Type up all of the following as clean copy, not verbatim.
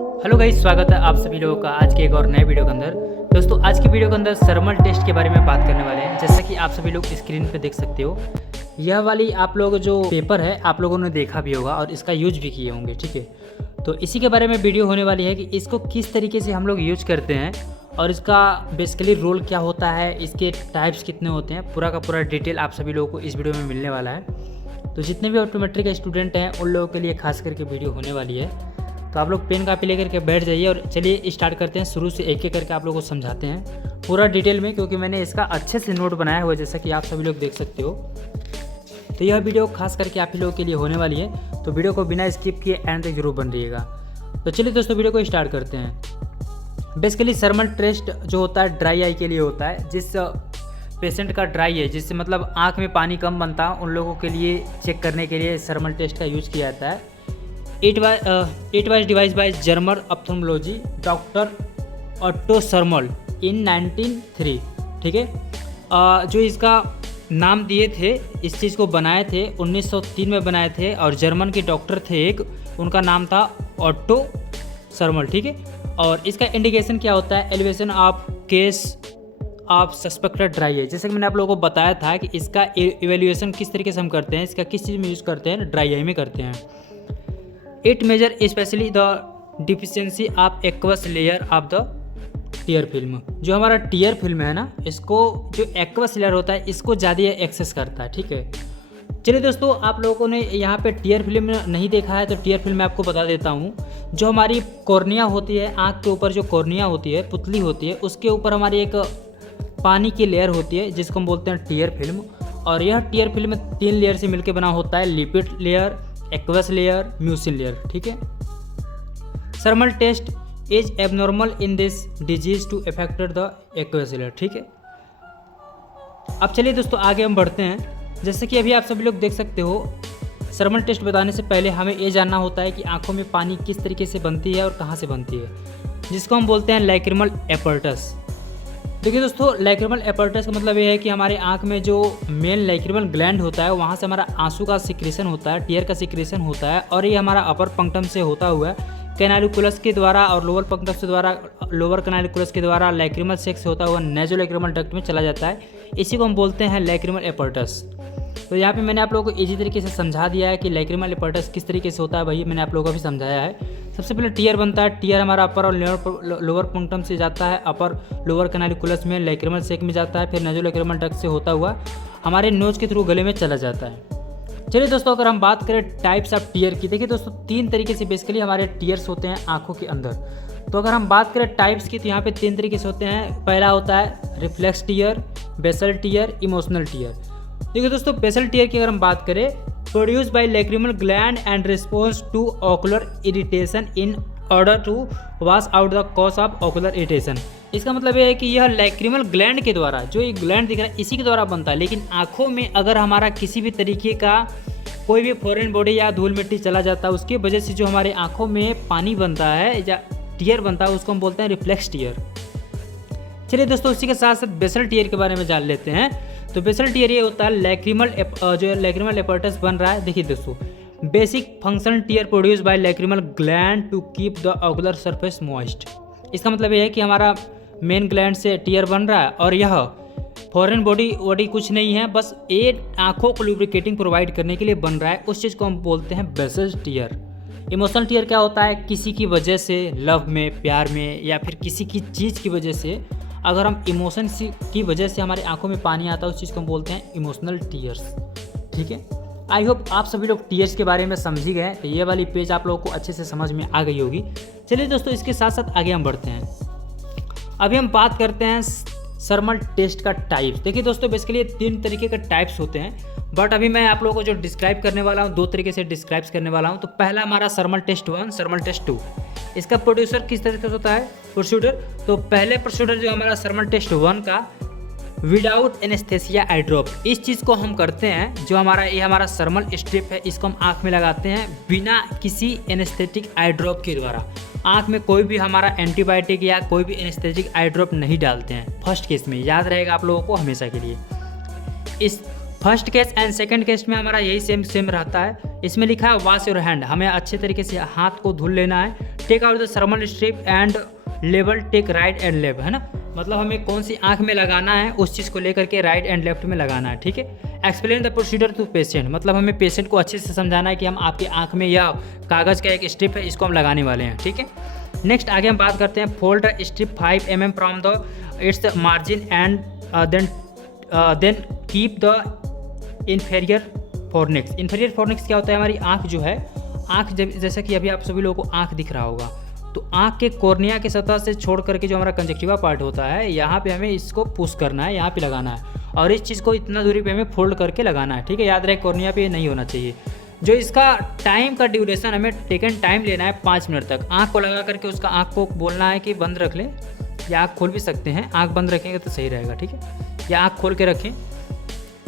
Hello guys, स्वागत है आप सभी लोगों का आज के एक और नए वीडियो के अंदर। दोस्तों, आज की वीडियो के अंदर थर्मल टेस्ट के बारे में बात करने वाले हैं। जैसा कि आप सभी लोग स्क्रीन पे देख सकते हो, यह वाली आप लोग जो पेपर है आप लोगों ने देखा भी होगा और इसका यूज भी किए होंगे। ठीक है, तो इसी के बारे में वीडियो होने वाली है कि इसको किस तरीके से हम लोग यूज करते हैं और इसका बेसिकली रोल क्या होता है, इसके टाइप्स कितने होते हैं, पूरा का पूरा डिटेल आप सभी लोगों को इस वीडियो में मिलने वाला है। तो जितने भी ऑटोमेट्रिक के स्टूडेंट हैं उन लोगों के लिए खास करके वीडियो होने वाली है। तो आप लोग पेन कापी लेकर के बैठ जाइए और चलिए स्टार्ट करते हैं। शुरू से एक एक करके आप लोगों को समझाते हैं पूरा डिटेल में, क्योंकि मैंने इसका अच्छे से नोट बनाया हुआ है, जैसा कि आप सभी लोग देख सकते हो। तो यह वीडियो खास करके आप ही लोगों के लिए होने वाली है, तो वीडियो को बिना स्किप किए एंड तक जरूर बन रहिएगा। तो चलिए दोस्तों, वीडियो को स्टार्ट करते हैं। बेसिकली थर्मल टेस्ट जो होता है ड्राई आई के लिए होता है। जिस पेशेंट का ड्राई है, जिससे मतलब आँख में पानी कम बनता है, उन लोगों के लिए चेक करने के लिए थर्मल टेस्ट का यूज़ किया जाता है। It was device by German ophthalmology doctor Otto Thermal in 1903। ठीक है, जो इसका नाम दिए थे, इस चीज़ को बनाए थे 1903 में बनाए थे, और जर्मन के डॉक्टर थे एक, उनका नाम था ऑट्टो थर्मल। ठीक है, और इसका इंडिकेशन क्या होता है, elevation of case of suspected dry है। जैसे कि मैंने आप लोगों को बताया था कि इसका इवेल्यूएशन किस तरीके से हम करते हैं, इसका किस चीज़ में यूज़ करते हैं, ड्राई आई में करते हैं। It measure specially the deficiency of aqueous layer of the tear film. जो हमारा टीयर फिल्म है ना, इसको जो एक्वस लेयर होता है इसको ज़्यादा एक्सेस करता है। ठीक है, चलिए दोस्तों, आप लोगों ने यहाँ पे टीयर फिल्म नहीं देखा है तो टीयर फिल्म मैं आपको बता देता हूँ। जो हमारी कॉर्निया होती है, आँख के ऊपर जो कॉर्निया होती है, पुतली होती है, उसके ऊपर हमारी एक पानी की लेयर होती है जिसको हम बोलते हैं टीयर फिल्म। और यह टीयर फिल्म 3 लेयर से मिलकर बना होता है, lipid layer, aqueous layer, mucin layer. ठीक है, thermal test is abnormal in this disease to affected the aqueous layer. ठीक है, अब चलिए दोस्तों आगे हम बढ़ते हैं। जैसे कि अभी आप सभी लोग देख सकते हो, थर्मल टेस्ट बताने से पहले हमें ये जानना होता है कि आंखों में पानी किस तरीके से बनती है और कहाँ से बनती है, जिसको हम बोलते हैं लैक्रिमल एपर्टस। देखिए दोस्तों, लैक्रिमल एपर्टस का मतलब ये है कि हमारे आंख में जो मेन लैक्रिमल ग्लैंड होता है, वहाँ से हमारा आंसू का सिक्रेशन होता है, टीयर का सिक्रेशन होता है, और ये हमारा अपर पंक्टम से होता हुआ कैनालिकुलस के द्वारा और लोअर पंक्टम से द्वारा, लोअर कैनालिकुलस के द्वारा लैक्रिमल सेक्स होता हुआ नेज़ोलैक्रिमल डक्ट में चला जाता है। इसी को हम बोलते हैं लैक्रिमल एपर्टस। तो यहाँ पे मैंने आप लोगों को इजी तरीके से समझा दिया है कि लैक्रिमल एपर्टस किस तरीके से होता है, वही मैंने आप लोगों को भी समझाया है। सबसे पहले टीयर बनता है। टीयर हमारा अपर और लोअर पंक्टम से जाता है, अपर लोअर कैनालिकुलस में लैक्रिमल सेक में जाता है, फिर नेज़ोलैक्रिमल डक्ट से होता हुआ हमारे नोज के थ्रू गले में चला जाता है। चलिए दोस्तों, अगर हम बात करें टाइप्स ऑफ टीयर की, देखिए दोस्तों 3 तरीके से बेसिकली हमारे टीयर्स होते हैं आँखों के अंदर। तो अगर हम बात करें टाइप्स की, तो यहाँ पे 3 तरीके से होते हैं। पहला होता है reflex tear, basal tear, emotional tear. देखिए दोस्तों, बेसल टीयर की अगर हम बात करें, produce by lacrimal gland and response to ocular irritation in order to wash out the cause of ocular irritation. इसका मतलब ये है कि यह लैक्रिमल ग्लैंड के द्वारा, जो ये ग्लैंड दिख रहा है इसी के द्वारा बनता है। लेकिन आँखों में अगर हमारा किसी भी तरीके का कोई भी फॉरेन बॉडी या धूल मिट्टी चला जाता है, उसकी वजह से जो हमारे आँखों में पानी बनता है या टीयर बनता है, उसको हम बोलते हैं रिफ्लेक्स टीयर। चलिए दोस्तों, उसी के साथ साथ बेसल टीयर के बारे में जान लेते हैं। तो बेसल टीयर ये होता है जो लैक्रिमल एपर्टस बन रहा है। देखिए दोस्तों, basic function tear produce by lacrimal gland to keep the ocular surface moist. इसका मतलब ये है कि हमारा मेन ग्लैंड से टीयर बन रहा है और यह फॉरेन बॉडी कुछ नहीं है, बस एक आँखों को लुब्रिकेटिंग प्रोवाइड करने के लिए बन रहा है। उस चीज़ को हम बोलते हैं बेसल टीयर। इमोशनल टीयर क्या होता है, किसी की वजह से, लव में, प्यार में, या फिर किसी की चीज़ की वजह से, अगर हम इमोशन की वजह से हमारी आंखों में पानी आता है, उस चीज़ को हम बोलते हैं इमोशनल टीयर्स। ठीक है, आई होप आप सभी लोग टीयर्स के बारे में समझ ही गए। तो ये वाली पेज आप लोगों को अच्छे से समझ में आ गई होगी। चलिए दोस्तों, इसके साथ साथ आगे हम बढ़ते हैं। अभी हम बात करते हैं थर्मल टेस्ट का टाइप्स। देखिए दोस्तों, बेसिकली 3 तरीके का टाइप्स होते हैं, बट अभी मैं आप लोगों को जो डिस्क्राइब करने वाला हूँ 2 तरीके से डिस्क्राइब करने वाला हूँ। तो पहला हमारा थर्मल टेस्ट 1, थर्मल टेस्ट 2। इसका प्रोड्यूसर किस तरीके से होता है, प्रोसीडर। तो पहले प्रोसीडर जो हमारा थर्मल टेस्ट 1 का, विदाउट एनेस्थेसिया आई ड्रॉप, इस चीज़ को हम करते हैं। जो ये हमारा थर्मल स्ट्रिप है, इसको हम आँख में लगाते हैं बिना किसी एनेस्थेटिक आई ड्रॉप के द्वारा। आँख में कोई भी हमारा एंटीबायोटिक या कोई भी एनेस्थेटिक आई ड्रॉप नहीं डालते हैं फर्स्ट केस में, याद रहेगा आप लोगों को हमेशा के लिए। इस first case and second case में हमारा यही सेम रहता है। इसमें लिखा है वॉश योर हैंड, हमें अच्छे तरीके से हाथ को धुल लेना है। Take out the thermal strip and level take right and left, है ना, मतलब हमें कौन सी आंख में लगाना है उस चीज़ को लेकर के राइट एंड लेफ्ट में लगाना है, ठीक है। Explain the procedure to patient, मतलब हमें पेशेंट को अच्छे से समझाना है कि हम आपकी आंख में या कागज़ का एक स्ट्रिप है इसको हम लगाने वाले हैं, ठीक है। नेक्स्ट आगे हम बात करते हैं fold strip 5 mm from the its margin and then keep the inferior fornix. Inferior fornix क्या होता है, हमारी आँख जो है, आँख जैसा कि अभी आप सभी लोगों को आँख दिख रहा होगा, तो आँख के कॉर्निया की सतह से छोड़ करके जो हमारा कंजक्टिवा पार्ट होता है, यहाँ पे हमें इसको पुश करना है, यहाँ पे लगाना है और इस चीज़ को इतना दूरी पे हमें फोल्ड करके लगाना है, ठीक है। याद रहे कॉर्निया पे नहीं होना चाहिए। जो इसका टाइम का ड्यूरेशन हमें टेकन टाइम लेना है 5 मिनट तक। आँख को लगा करके उसका आँख को बोलना है कि बंद रख लें, या आँख खोल भी सकते हैं, आँख बंद रखेंगे तो सही रहेगा, ठीक है, या आँख खोल के रखें,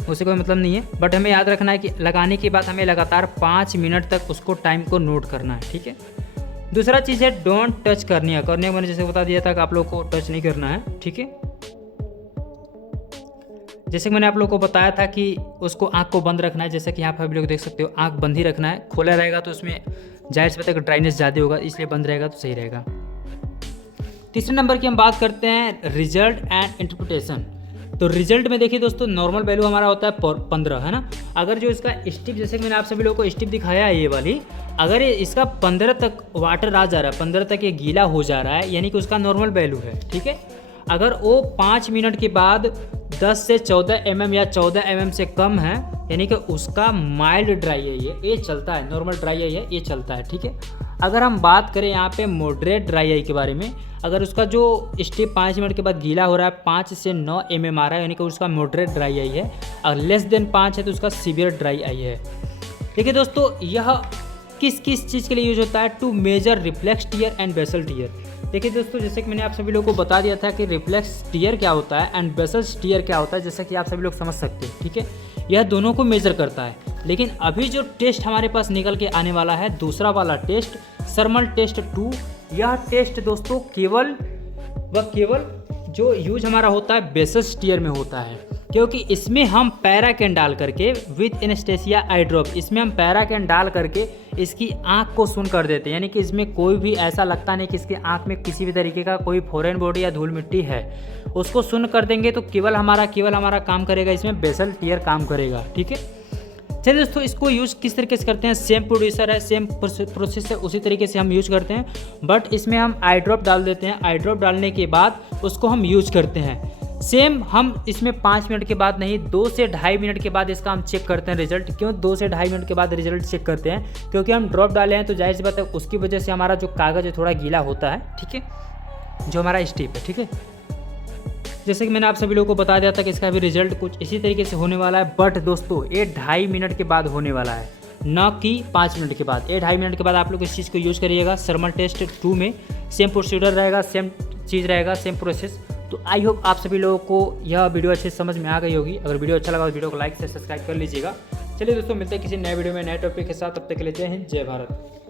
उससे कोई मतलब नहीं है। बट हमें याद रखना है कि लगाने के बाद हमें लगातार 5 मिनट तक उसको टाइम को नोट करना है, ठीक है। दूसरा चीज़ है डोंट टच कॉर्निया। कॉर्निया मैंने जैसे बता दिया था कि आप लोग को टच नहीं करना है, ठीक है। जैसे कि मैंने आप लोग को बताया था कि उसको आँख को बंद रखना है, जैसे कि यहाँ पर आप लोग देख सकते हो, आँख बंद ही रखना है। खोला रहेगा तो उसमें जाहिर सी बात है ड्राइनेस ज़्यादा होगा, इसलिए बंद रहेगा तो सही रहेगा। तीसरे नंबर की हम बात करते हैं रिजल्ट एंड इंटरप्रिटेशन। तो रिजल्ट में देखिए दोस्तों, नॉर्मल वैल्यू हमारा होता है 15, है ना। अगर जो इसका स्टिप, जैसे कि मैंने आप सभी लोगों को स्टिप दिखाया है ये वाली, अगर ये इसका 15 तक वाटर आ जा रहा है, 15 तक ये गीला हो जा रहा है, यानी कि उसका नॉर्मल वैल्यू है, ठीक है। अगर वो 5 मिनट के बाद 10 से 14 mm या 14 mm से कम है, यानी कि उसका माइल्ड ड्राई है, ये चलता है। नॉर्मल ड्राई आई है, ये चलता है, ठीक है। अगर हम बात करें यहाँ पे मॉडरेट ड्राई आई के बारे में, अगर उसका जो स्टिप 5 मिनट के बाद गीला हो रहा है, 5 से 9 mm आ रहा है, यानी कि उसका मॉडरेट ड्राई आई है। अगर लेस देन 5 है तो उसका सीवियर ड्राई आई है। देखिए दोस्तों, यह किस किस चीज़ के लिए यूज होता है, to measure reflex tear and basal tear. देखिए दोस्तों, जैसे कि मैंने आप सभी लोगों को बता दिया था कि रिफ्लेक्स टीयर क्या होता है एंड बेसल टीयर क्या होता है, जैसा कि आप सभी लोग समझ सकते हैं, ठीक है। यह दोनों को मेजर करता है। लेकिन अभी जो टेस्ट हमारे पास निकल के आने वाला है, दूसरा वाला टेस्ट, थर्मल टेस्ट 2, यह टेस्ट दोस्तों केवल जो यूज हमारा होता है बेसल टीयर में होता है, क्योंकि इसमें हम पैराकेन डाल करके विद एनेस्थेसिया आई ड्रॉप, इसमें हम पैराकेन डाल करके इसकी आंख को सुन कर देते हैं। यानी कि इसमें कोई भी ऐसा लगता नहीं कि इसकी आंख में किसी भी तरीके का कोई फॉरेन बॉडी या धूल मिट्टी है, उसको सुन कर देंगे तो केवल हमारा काम करेगा, इसमें बेसल टीयर काम करेगा, ठीक है। चलिए दोस्तों, इसको यूज़ किस तरीके से करते हैं, सेम प्रोड्यूसर है, सेम प्रोसेस है, उसी तरीके से हम यूज करते हैं। बट इसमें हम आई ड्रॉप डाल देते हैं, आई ड्रॉप डालने के बाद उसको हम यूज करते हैं। सेम हम इसमें 5 मिनट के बाद नहीं, 2 से ढाई मिनट के बाद इसका हम चेक करते हैं रिजल्ट। क्यों 2 से ढाई मिनट के बाद रिजल्ट चेक करते हैं, क्योंकि हम ड्रॉप डाले हैं तो जाहिर सी बात है उसकी वजह से हमारा जो कागज़ है थोड़ा गीला होता है, ठीक है, जो हमारा स्टिप है, ठीक है। जैसे कि मैंने आप सभी लोगों को बता दिया था कि इसका भी रिजल्ट कुछ इसी तरीके से होने वाला है। बट दोस्तों, ये 2.5 मिनट के बाद होने वाला है, न कि 5 मिनट के बाद। 2.5 मिनट के बाद आप लोग इस चीज़ को यूज़ करिएगा। थर्मल टेस्ट 2 में सेम प्रोसीजर रहेगा, सेम चीज़ रहेगा, सेम प्रोसेस। तो आई होप आप सभी लोगों को यह वीडियो अच्छे से समझ में आ गई होगी। अगर वीडियो अच्छा लगा तो वीडियो को लाइक से सब्सक्राइब कर लीजिएगा। चलिए दोस्तों, मिलते हैं किसी नए वीडियो में नए टॉपिक के साथ। तब तक के लिए जय हिंद, जय भारत।